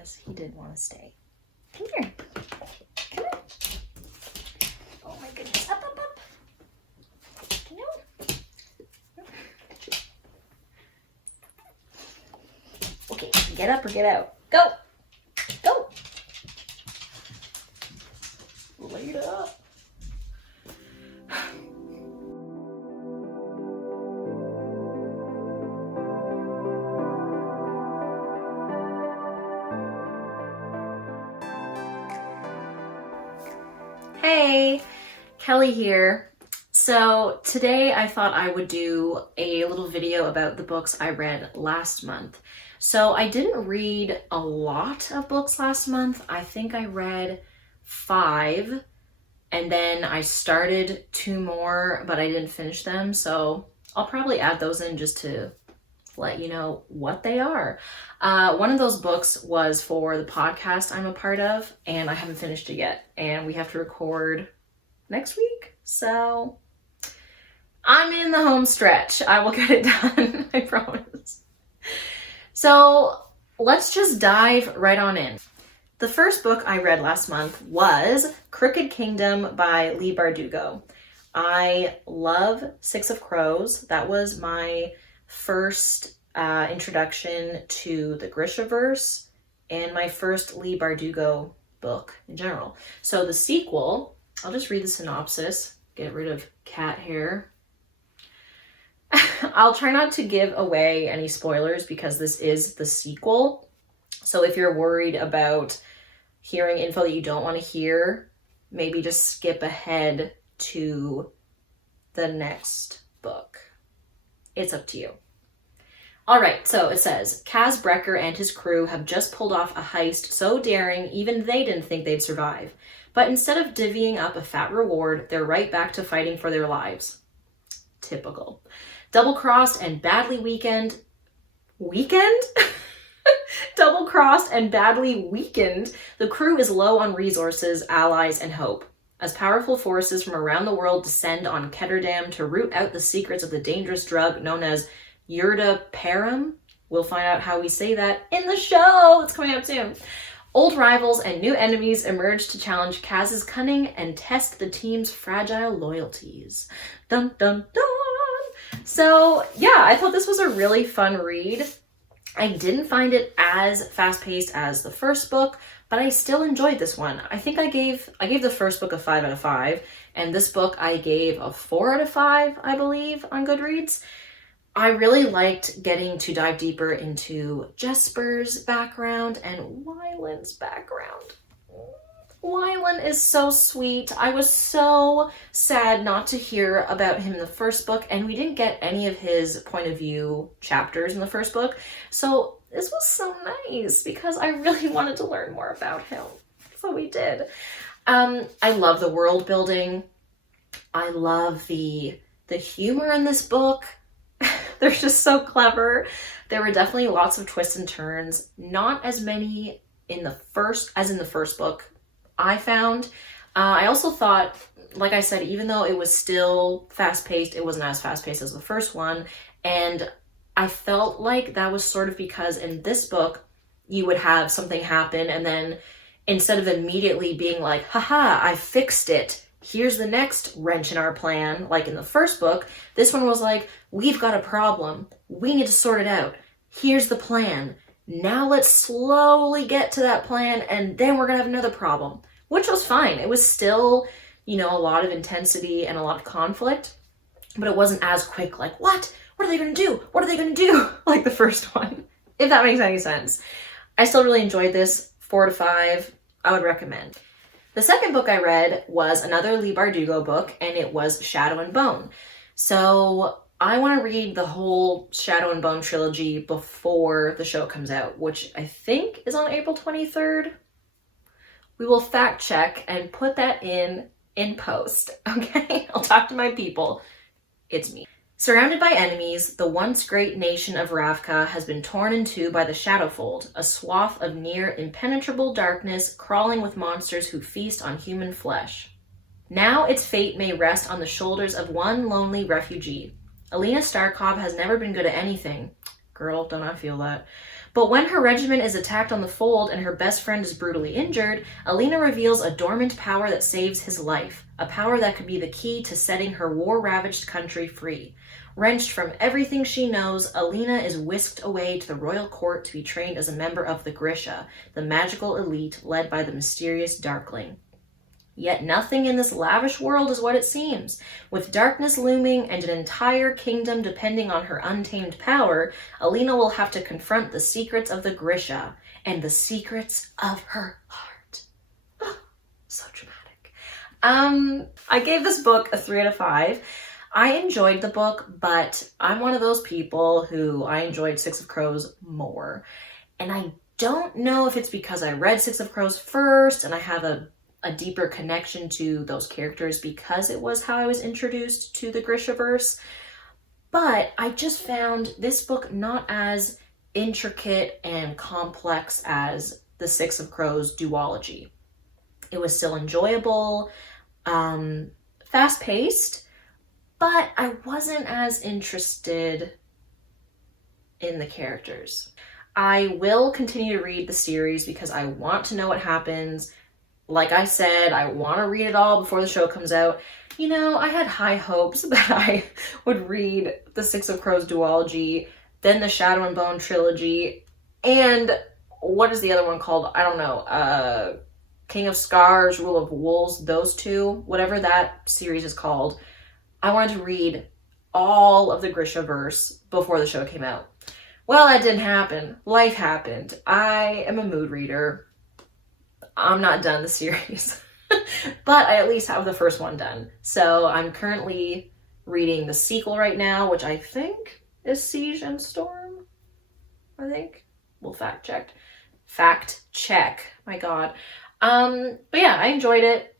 Yes, he did want to stay. Come here. Come on. Oh my goodness. Up, up, up. No. Okay, get up or get out. Go. Go. Laid up. Hey, Kelly here. So today I thought I would do a little video about the books I read last month. So I didn't read a lot of books last month. I think I read 5 and then I started 2 more, but I didn't finish them. So I'll probably add those in just to let you know what they are. One of those books was for the podcast I'm a part of, and I haven't finished it yet, and we have to record next week, so I'm in the home stretch. I will get it done, I promise. So let's just dive right on in. The first book I read last month was Crooked Kingdom by Leigh Bardugo. I love Six of Crows. That was my first introduction to the Grishaverse and my first Leigh Bardugo book in general. So the sequel, I'll just read the synopsis, get rid of cat hair. I'll try not to give away any spoilers because this is the sequel. So if you're worried about hearing info that you don't want to hear, maybe just skip ahead to the next book. It's up to you. All right, so it says, Kaz Brecker and his crew have just pulled off a heist so daring even they didn't think they'd survive. But instead of divvying up a fat reward, they're right back to fighting for their lives. Typical. Double-crossed and badly weakened... Weakened? Double-crossed and badly weakened, the crew is low on resources, allies, and hope. As powerful forces from around the world descend on Ketterdam to root out the secrets of the dangerous drug known as Yurdaparum. We'll find out how we say that in the show. It's coming out soon. Old rivals and new enemies emerge to challenge Kaz's cunning and test the team's fragile loyalties. Dun, dun, dun. So, yeah, I thought this was a really fun read. I didn't find it as fast-paced as the first book, but I still enjoyed this one. I think I gave the first book a 5 out of 5, and this book I gave a 4 out of 5, I believe, on Goodreads. I really liked getting to dive deeper into Jesper's background and Wyland's background. Wyland is so sweet. I was so sad not to hear about him in the first book, and we didn't get any of his point of view chapters in the first book. So this was so nice because I really wanted to learn more about him. So we did. I love the world building. I love the humor in this book. They're just so clever. There were definitely lots of twists and turns. Not as many in the first book I found. I also thought, like I said, even though it was still fast-paced, it wasn't as fast-paced as the first one. And I felt like that was sort of because in this book, you would have something happen and then instead of immediately being like, haha, I fixed it, here's the next wrench in our plan, like in the first book, this one was like, we've got a problem. We need to sort it out. Here's the plan. Now let's slowly get to that plan and then we're going to have another problem, which was fine. It was still, a lot of intensity and a lot of conflict, but it wasn't as quick, like, what? What are they going to do? What are they going to do? Like the first one, if that makes any sense. I still really enjoyed this. 4 to 5. I would recommend. The second book I read was another Leigh Bardugo book, and it was Shadow and Bone. So I want to read the whole Shadow and Bone trilogy before the show comes out, which I think is on April 23rd. We will fact check and put that in post, okay? I'll talk to my people. It's me. Surrounded by enemies, the once great nation of Ravka has been torn in two by the Shadowfold, a swath of near impenetrable darkness crawling with monsters who feast on human flesh. Now its fate may rest on the shoulders of one lonely refugee. Alina Starkov has never been good at anything. Girl, don't I feel that. But when her regiment is attacked on the fold and her best friend is brutally injured, Alina reveals a dormant power that saves his life, a power that could be the key to setting her war-ravaged country free. Wrenched from everything she knows, Alina is whisked away to the royal court to be trained as a member of the Grisha, the magical elite led by the mysterious Darkling. Yet nothing in this lavish world is what it seems. With darkness looming and an entire kingdom depending on her untamed power, Alina will have to confront the secrets of the Grisha and the secrets of her heart. So dramatic. I gave this book a 3 out of 5. I enjoyed the book, but I'm one of those people who I enjoyed Six of Crows more. And I don't know if it's because I read Six of Crows first and I have a deeper connection to those characters because it was how I was introduced to the Grishaverse. But I just found this book not as intricate and complex as the Six of Crows duology. It was still enjoyable, fast-paced, but I wasn't as interested in the characters. I will continue to read the series because I want to know what happens. Like I said, I want to read it all before the show comes out. You know, I had high hopes that I would read the Six of Crows duology, then the Shadow and Bone trilogy, and what is the other one called? I don't know. King of Scars, Rule of Wolves, those two, whatever that series is called. I wanted to read all of the Grishaverse before the show came out. Well, that didn't happen. Life happened. I am a mood reader. I'm not done the series, but I at least have the first one done. So I'm currently reading the sequel right now, which I think is Siege and Storm. I think we'll fact check. My God. But yeah, I enjoyed it.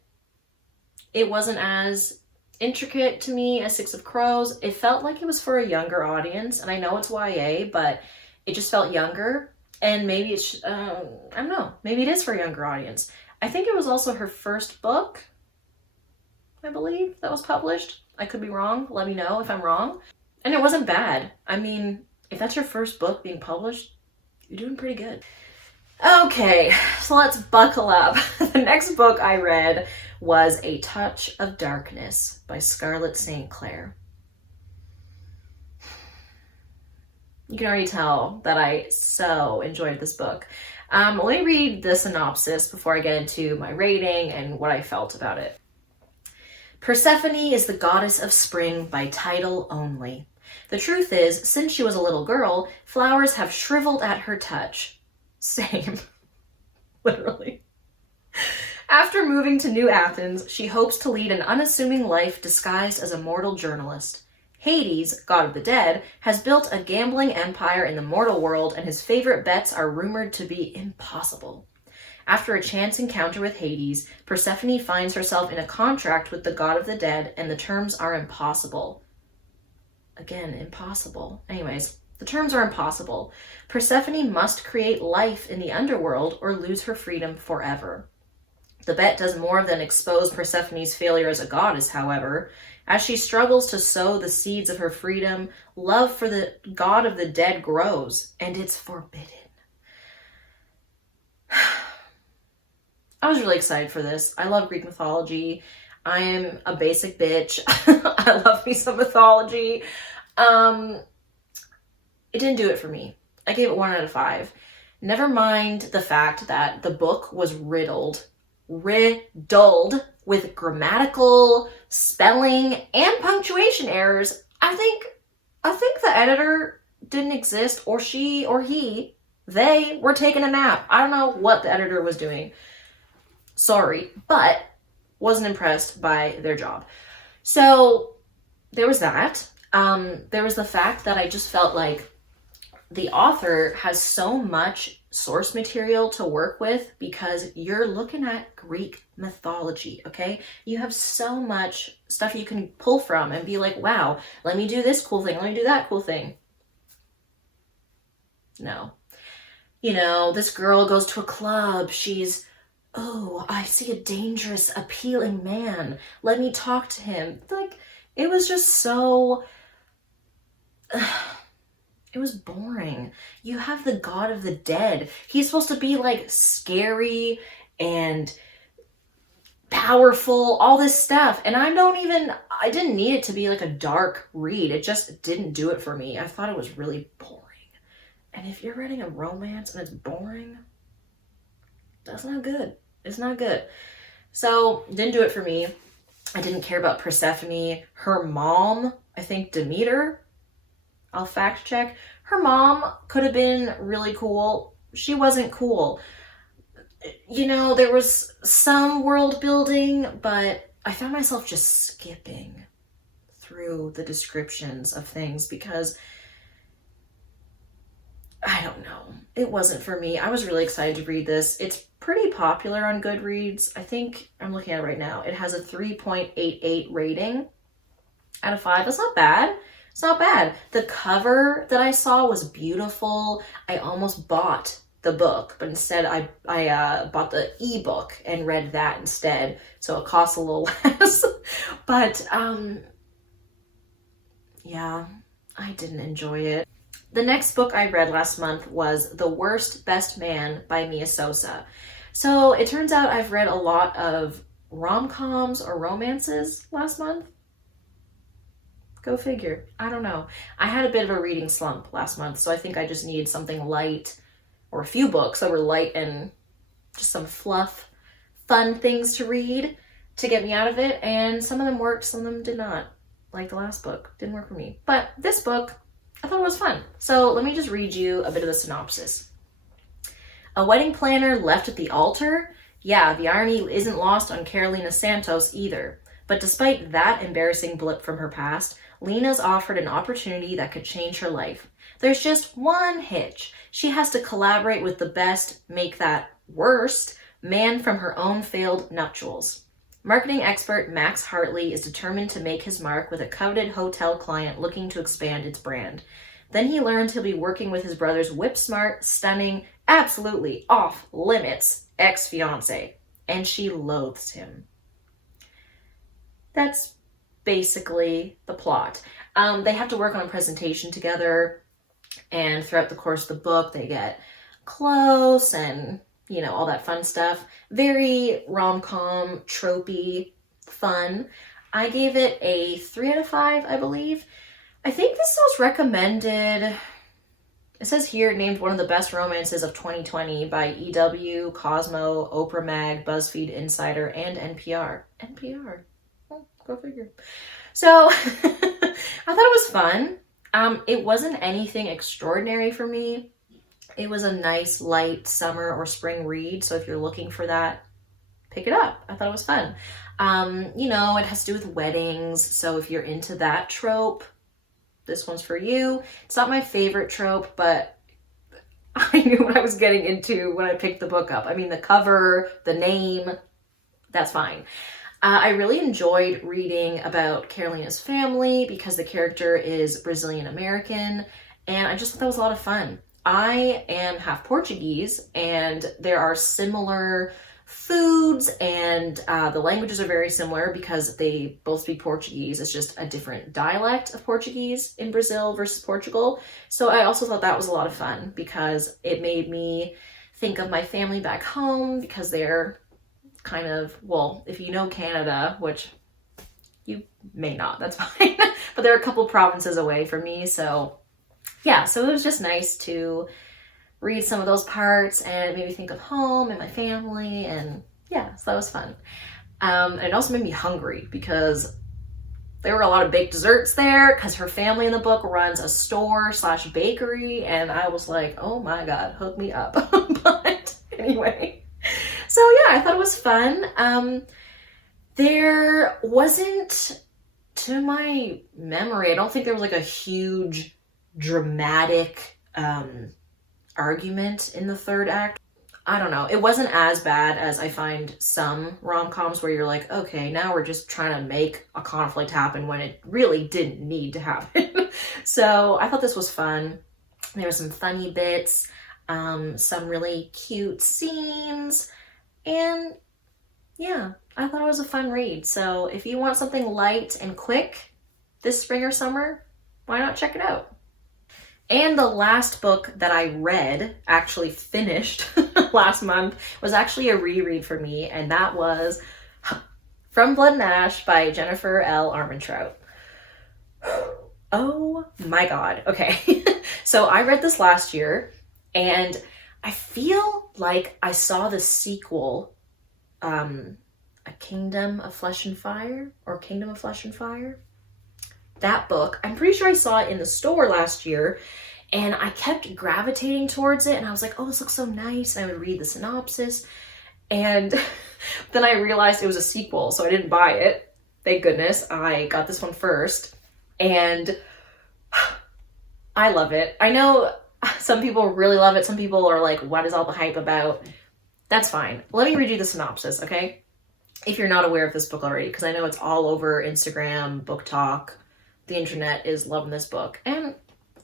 It wasn't as intricate to me as Six of Crows. It felt like it was for a younger audience, and I know it's YA, but it just felt younger. And maybe it's, I don't know, maybe it is for a younger audience. I think it was also her first book, I believe, that was published. I could be wrong. Let me know if I'm wrong. And it wasn't bad. I mean, if that's your first book being published, you're doing pretty good. Okay, so let's buckle up. The next book I read was A Touch of Darkness by Scarlett St. Clair. You can already tell that I so enjoyed this book. Let me read the synopsis before I get into my rating and what I felt about it. Persephone is the goddess of spring by title only. The truth is, since she was a little girl, flowers have shriveled at her touch. Same. Literally. After moving to New Athens, she hopes to lead an unassuming life disguised as a mortal journalist. Hades, god of the dead, has built a gambling empire in the mortal world, and his favorite bets are rumored to be impossible. After a chance encounter with Hades, Persephone finds herself in a contract with the god of the dead, and the terms are impossible. Again, impossible. Anyways, the terms are impossible. Persephone must create life in the underworld or lose her freedom forever. The bet does more than expose Persephone's failure as a goddess, however. As she struggles to sow the seeds of her freedom, love for the god of the dead grows, and it's forbidden. I was really excited for this. I love Greek mythology. I am a basic bitch. I love me some mythology. It didn't do it for me. I gave it 1 out of 5. Never mind the fact that the book was riddled with grammatical, spelling, and punctuation errors. I think the editor didn't exist, or she or he, they were taking a nap. I don't know what the editor was doing. Sorry, but wasn't impressed by their job. So there was that. There was the fact that I just felt like the author has so much source material to work with because you're looking at Greek mythology, okay? You have so much stuff you can pull from and be like, wow, let me do this cool thing, let me do that cool thing. No. You know, this girl goes to a club, she's, oh, I see a dangerous, appealing man. Let me talk to him. Like, it was just so... It was boring. You have the god of the dead. He's supposed to be like scary and powerful, all this stuff. And I didn't need it to be like a dark read. It just didn't do it for me. I thought it was really boring. And if you're reading a romance and it's boring, that's not good. It's not good. So, didn't do it for me. I didn't care about Persephone. Her mom, I think Demeter, I'll fact check. Her mom could have been really cool. She wasn't cool. You know, there was some world building, but I found myself just skipping through the descriptions of things because I don't know. It wasn't for me. I was really excited to read this. It's pretty popular on Goodreads. I think I'm looking at it right now. It has a 3.88 rating out of 5. That's not bad. It's not bad. The cover that I saw was beautiful. I almost bought the book, but instead I bought the ebook and read that instead. So it costs a little less. But yeah, I didn't enjoy it. The next book I read last month was The Worst Best Man by Mia Sosa. So it turns out I've read a lot of rom-coms or romances last month. Go figure. I don't know. I had a bit of a reading slump last month, so I think I just needed something light, or a few books that were light and just some fluff, fun things to read to get me out of it. And some of them worked, some of them did not. Like the last book, didn't work for me. But this book, I thought it was fun. So let me just read you a bit of the synopsis. A wedding planner left at the altar? Yeah, the irony isn't lost on Carolina Santos either. But despite that embarrassing blip from her past, Lena's offered an opportunity that could change her life. There's just one hitch. She has to collaborate with the best, make that worst, man from her own failed nuptials. Marketing expert Max Hartley is determined to make his mark with a coveted hotel client looking to expand its brand. Then he learns he'll be working with his brother's whip-smart, stunning, absolutely off-limits ex-fiancé, and she loathes him. That's basically the plot. They have to work on a presentation together, and throughout the course of the book, they get close and, you know, all that fun stuff. Very rom-com, tropey, fun. I gave it a 3 out of 5, I believe. I think this was recommended, it says here, named one of the best romances of 2020 by EW, Cosmo, Oprah Mag, BuzzFeed Insider, and NPR. NPR. Well, go figure. So, I thought it was fun. It wasn't anything extraordinary for me. It was a nice, light summer or spring read, so if you're looking for that, pick it up. I thought it was fun. You know, it has to do with weddings, so if you're into that trope, this one's for you. It's not my favorite trope, but I knew what I was getting into when I picked the book up. I mean, the cover, the name, that's fine. I really enjoyed reading about Carolina's family because the character is Brazilian American, and I just thought that was a lot of fun. I am half Portuguese, and there are similar foods, and the languages are very similar because they both speak Portuguese. It's just a different dialect of Portuguese in Brazil versus Portugal. So I also thought that was a lot of fun because it made me think of my family back home because they're kind of, well, if you know Canada, which you may not, that's fine, but they're a couple provinces away from me, so yeah, so it was just nice to read some of those parts and maybe think of home and my family, and yeah, so that was fun. And it also made me hungry because there were a lot of baked desserts there because her family in the book runs a store/bakery, and I was like, oh my god, hook me up. But anyway, so yeah, I thought it was fun. There wasn't, to my memory, I don't think there was like a huge dramatic argument in the third act. I don't know. It wasn't as bad as I find some rom-coms where you're like, okay, now we're just trying to make a conflict happen when it really didn't need to happen. So I thought this was fun. There were some funny bits, some really cute scenes, and yeah, I thought it was a fun read. So if you want something light and quick this spring or summer, why not check it out? And the last book that I read, actually finished last month, was actually a reread for me, and that was From Blood and Ash by Jennifer L. Armentrout. Oh my god. Okay. So I read this last year, and I feel like I saw the sequel, A Kingdom of Flesh and Fire, or Kingdom of Flesh and Fire. That book, I'm pretty sure I saw it in the store last year, and I kept gravitating towards it, and I was like, oh, this looks so nice, and I would read the synopsis, and then I realized it was a sequel, so I didn't buy it. Thank goodness. I got this one first, and I love it. I know some people really love it. Some people are like, what is all the hype about? That's fine. Let me read you the synopsis, okay? If you're not aware of this book already, because I know it's all over Instagram, Book Talk. The internet is loving this book, and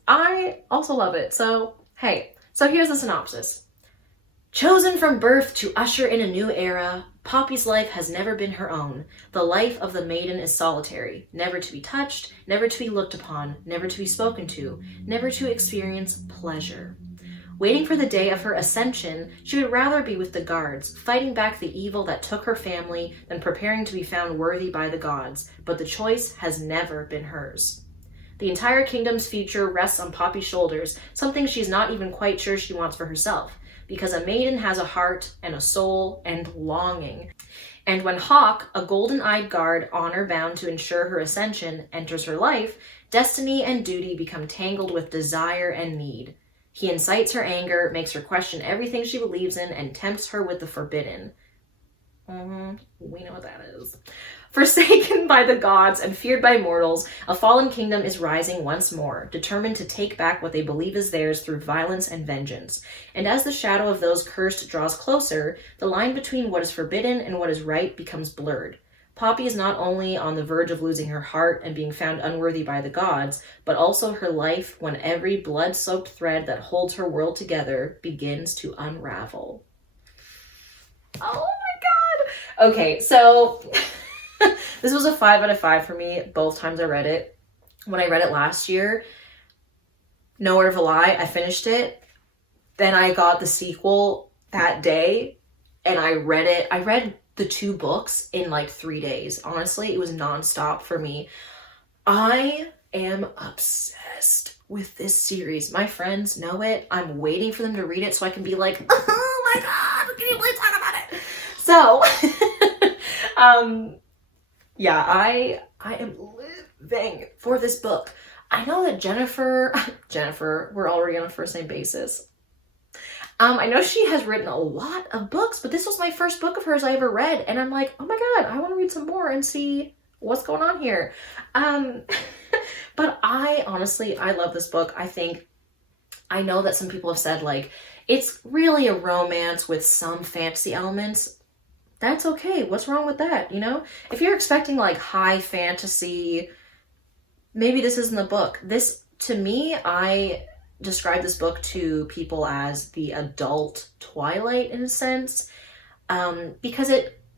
I also love it. So, hey. So here's the synopsis. Chosen from birth to usher in a new era, Poppy's life has never been her own. The life of the maiden is solitary, never to be touched, never to be looked upon, never to be spoken to, never to experience pleasure. Waiting for the day of her ascension, she would rather be with the guards, fighting back the evil that took her family than preparing to be found worthy by the gods, but the choice has never been hers. The entire kingdom's future rests on Poppy's shoulders, something she's not even quite sure she wants for herself, because a maiden has a heart and a soul and longing. And when Hawk, a golden-eyed guard honor-bound to ensure her ascension, enters her life, destiny and duty become tangled with desire and need. He incites her anger, makes her question everything she believes in, and tempts her with the forbidden. We know what that is. Forsaken by the gods and feared by mortals, a fallen kingdom is rising once more, determined to take back what they believe is theirs through violence and vengeance. And as the shadow of those cursed draws closer, the line between what is forbidden and what is right becomes blurred. Poppy is not only on the verge of losing her heart and being found unworthy by the gods, but also her life when every blood-soaked thread that holds her world together begins to unravel. Oh my god! Okay, so this was a 5 out of 5 for me both times I read it. When I read it last year, no word of a lie, I finished it. Then I got the sequel that day, and I read it. I read the 2 books in like 3 days. Honestly, it was nonstop for me. I am obsessed with this series. My friends know it. I'm waiting for them to read it so I can be like, oh my god, can you please talk about it? So, yeah, I am living for this book. I know that Jennifer, we're already on a first name basis. I know she has written a lot of books, but this was my first book of hers I ever read, and I'm like, oh my god, I want to read some more and see what's going on here. But I love this book. I know that some people have said, like, it's really a romance with some fantasy elements. That's okay. What's wrong with that, you know? If you're expecting, like, high fantasy, maybe this isn't the book. This, to me, I describe this book to people as the adult Twilight in a sense, because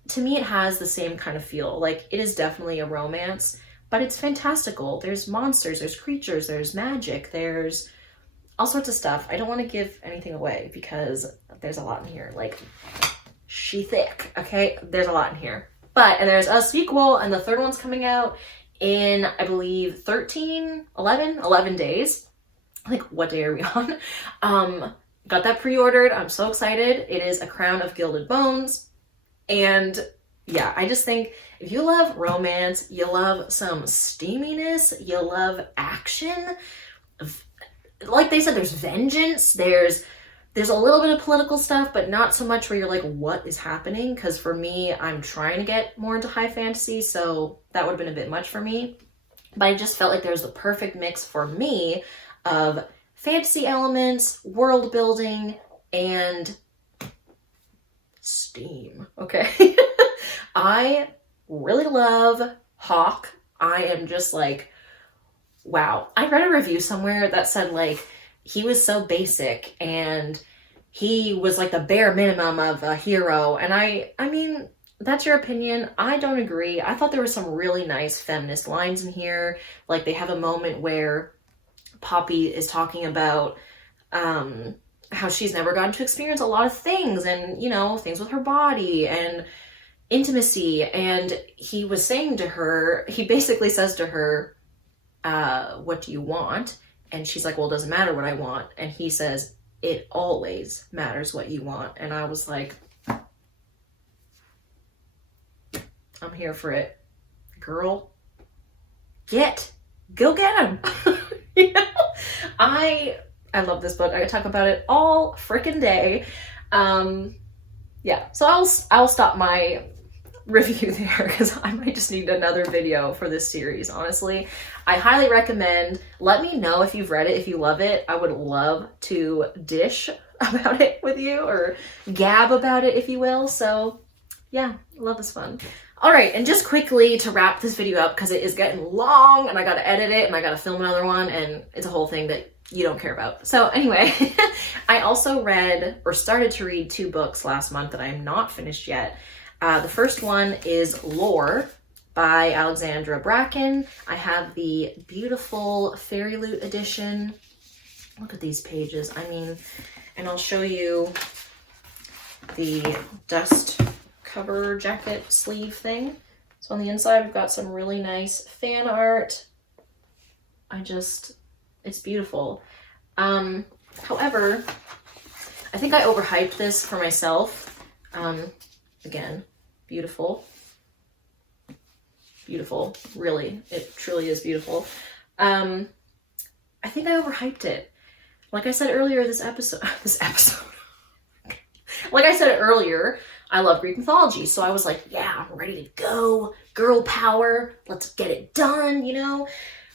to me it has the same kind of feel. Like, it is definitely a romance, but it's fantastical. There's monsters, there's creatures, there's magic, there's all sorts of stuff. I don't want to give anything away because there's a lot in here. Like, she thick, okay? There's a lot in here. And there's a sequel, and the third one's coming out in, I believe, 11 days. Like, what day are we on? Got that pre-ordered. I'm so excited. It is A Crown of Gilded Bones. And yeah, I just think if you love romance, you love some steaminess, you love action, like they said, there's vengeance, there's a little bit of political stuff, but not so much where you're like, what is happening? Because for me, I'm trying to get more into high fantasy, so that would have been a bit much for me. But I just felt like there was the perfect mix for me of fantasy elements, world building, and steam, okay? I really love Hawk. I am just like, wow. I read a review somewhere that said, like, he was so basic and he was like the bare minimum of a hero. And I mean, that's your opinion. I don't agree. I thought there were some really nice feminist lines in here. Like, they have a moment where Poppy is talking about how she's never gotten to experience a lot of things, and, you know, things with her body and intimacy. And he was saying to her, he basically says to her, what do you want? And she's like, well, it doesn't matter what I want. And he says, it always matters what you want. And I was like, I'm here for it. Girl, go get him. You know, I love this book. I could talk about it all freaking day. Yeah, so I'll stop my review there because I might just need another video for this series, honestly. I highly recommend. Let me know if you've read it, if you love it. I would love to dish about it with you, or gab about it, if you will. So yeah, love this one. All right, and just quickly to wrap this video up, because it is getting long and I gotta edit it and I gotta film another one, and it's a whole thing that you don't care about. So anyway, I also read, or started to read, 2 books last month that I am not finished yet. The first one is Lore by Alexandra Bracken. I have the beautiful Fairy Loot edition. Look at these pages. I mean, and I'll show you the dust cover jacket sleeve thing. So on the inside, we've got some really nice fan art. It's beautiful. However, I think I overhyped this for myself. Again, beautiful. Beautiful. Really, it truly is beautiful. I think I overhyped it. Like I said earlier, this episode, like I said earlier, I love Greek mythology. So I was like, yeah, I'm ready to go. Girl power. Let's get it done, you know?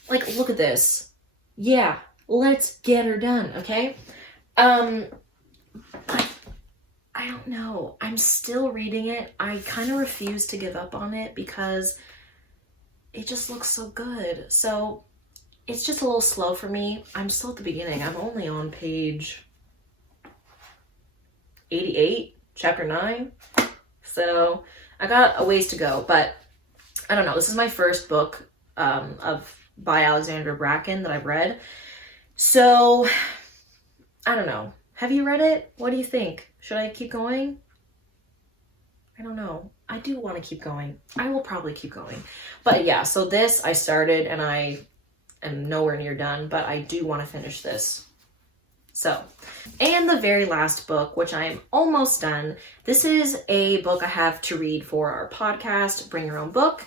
Like, look at this. Yeah, let's get her done, okay? But I don't know. I'm still reading it. I kind of refuse to give up on it because it just looks so good. So it's just a little slow for me. I'm still at the beginning. I'm only on page 88, chapter 9. So I got a ways to go, but I don't know. This is my first book by Alexandra Bracken that I've read. So I don't know. Have you read it? What do you think? Should I keep going? I don't know. I do want to keep going. I will probably keep going. But yeah, so this I started and I am nowhere near done, but I do want to finish this. So, and the very last book, which I am almost done. This is a book I have to read for our podcast, Bring Your Own Book.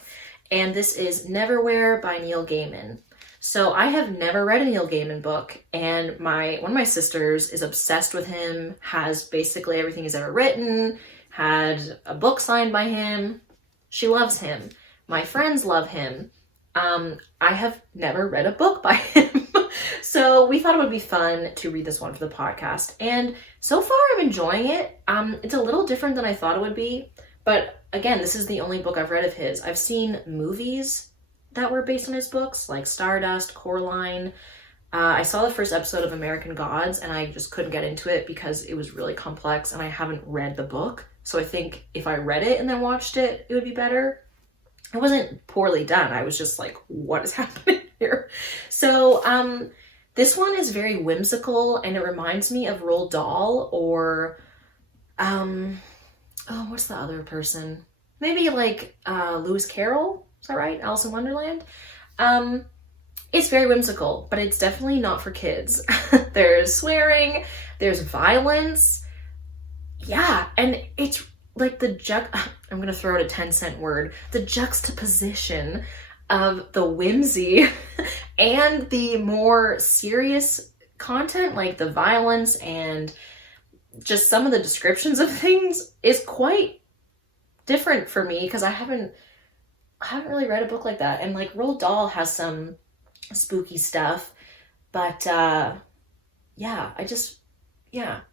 And this is Neverwhere by Neil Gaiman. So I have never read a Neil Gaiman book, and one of my sisters is obsessed with him, has basically everything he's ever written, had a book signed by him. She loves him. My friends love him. I have never read a book by him. So we thought it would be fun to read this one for the podcast. And so far I'm enjoying it. It's a little different than I thought it would be. But again, this is the only book I've read of his. I've seen movies that were based on his books, like Stardust, Coraline. I saw the first episode of American Gods and I just couldn't get into it because it was really complex and I haven't read the book. So I think if I read it and then watched it, it would be better. It wasn't poorly done. I was just like, what is happening here? So this one is very whimsical and it reminds me of Roald Dahl or, oh, what's the other person? Maybe like Lewis Carroll. Is that right? Alice in Wonderland. It's very whimsical, but it's definitely not for kids. There's swearing, there's violence. Yeah, and it's like I'm gonna throw out a 10-cent word. The juxtaposition of the whimsy and the more serious content, like the violence and just some of the descriptions of things, is quite different for me because I haven't really read a book like that. And like Roald Dahl has some spooky stuff, but yeah,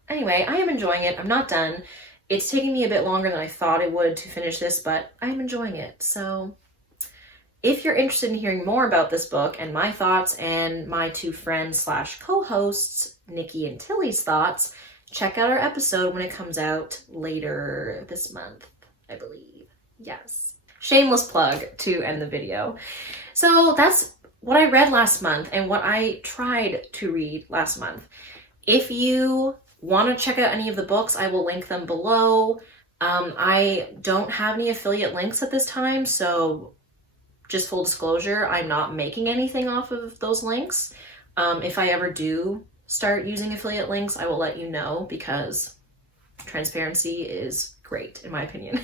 anyway, I am enjoying it. I'm not done. It's taking me a bit longer than I thought it would to finish this, but I am enjoying it. So if you're interested in hearing more about this book and my thoughts and my 2 friends / co-hosts, Nikki and Tilly's thoughts, check out our episode when it comes out later this month, I believe. Yes. Shameless plug to end the video. So that's what I read last month and what I tried to read last month. If you want to check out any of the books, I will link them below. I don't have any affiliate links at this time, so just full disclosure, I'm not making anything off of those links. If I ever do start using affiliate links, I will let you know, because transparency is great in my opinion.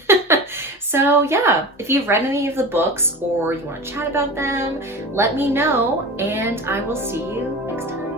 So yeah, if you've read any of the books or you want to chat about them, let me know, and I will see you next time.